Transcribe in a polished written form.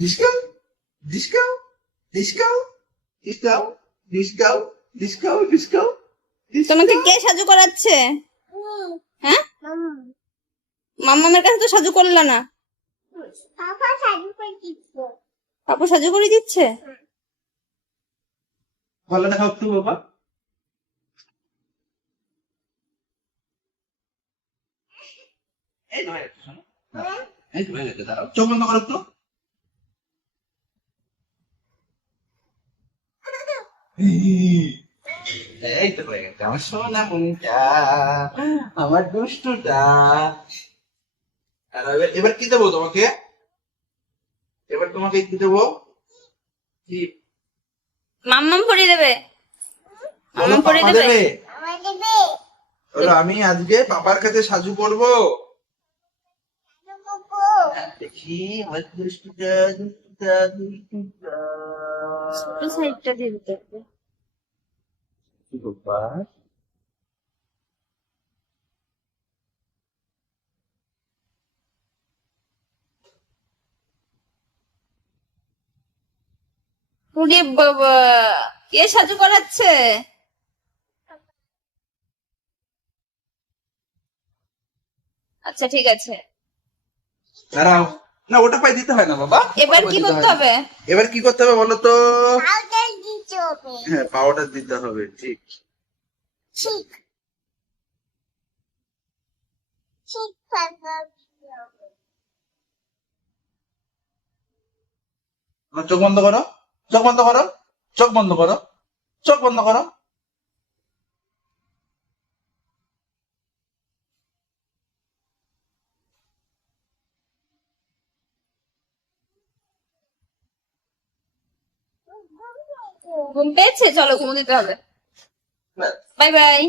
ডিসকাউ ডিসকাউ ডিসকাউ ডিসকাউ ডিসকাউ ডিসকাউ ডিসকাউ তোমাকে কে সাজু করাচ্ছে? হ্যাঁ, মাম্মামের কাছে তো সাজু করলা না। পাপা সাজু করে দিচ্ছে। ভালো দেখাও একটু বাবা। এই তো হয়ে গেছে, শোনো। এই তো হয়ে গেছে, দাঁড়াও চোখ বন্ধ করো তো। এই তো হয়ে গেছে আমার সোনা মনটা, আমার দুষ্টুটা। আর এবার কি দেবো তোমাকে? এবার তোমাকে কি দেবো? কি মাম্মাম পরিয়ে দেবে, বলো, মাম্মাম পরিয়ে পাপা দেবে। দেবে? বলো আমি আজকে পাপার কাছে সাজু করবো। দেখি আমার দুষ্টুটা দুষ্টুটা দুষ্টুটা। ছোট সাইডটা দিয়ে দিতে হবে। কি বাবা? ওরে বাবা, কে সাজু করাচ্ছে? আচ্ছা ঠিক আছে, দাঁড়াও, না ওটা পাই দিতে হয় না বাবা। এবার ওটা কি দিতে করতে হয় না। হবে? এবার কি করতে হবে বলো তো? হ্যাঁ, পাউডার দিতে হবে, ঠিক। আমার চোখ বন্ধ করো, চোখ বন্ধ করো, চোখ বন্ধ করো, চোখ বন্ধ করো। ঘুম পেয়েছে, চলো ঘুম দিতে হবে। ব্যাস। Bye bye.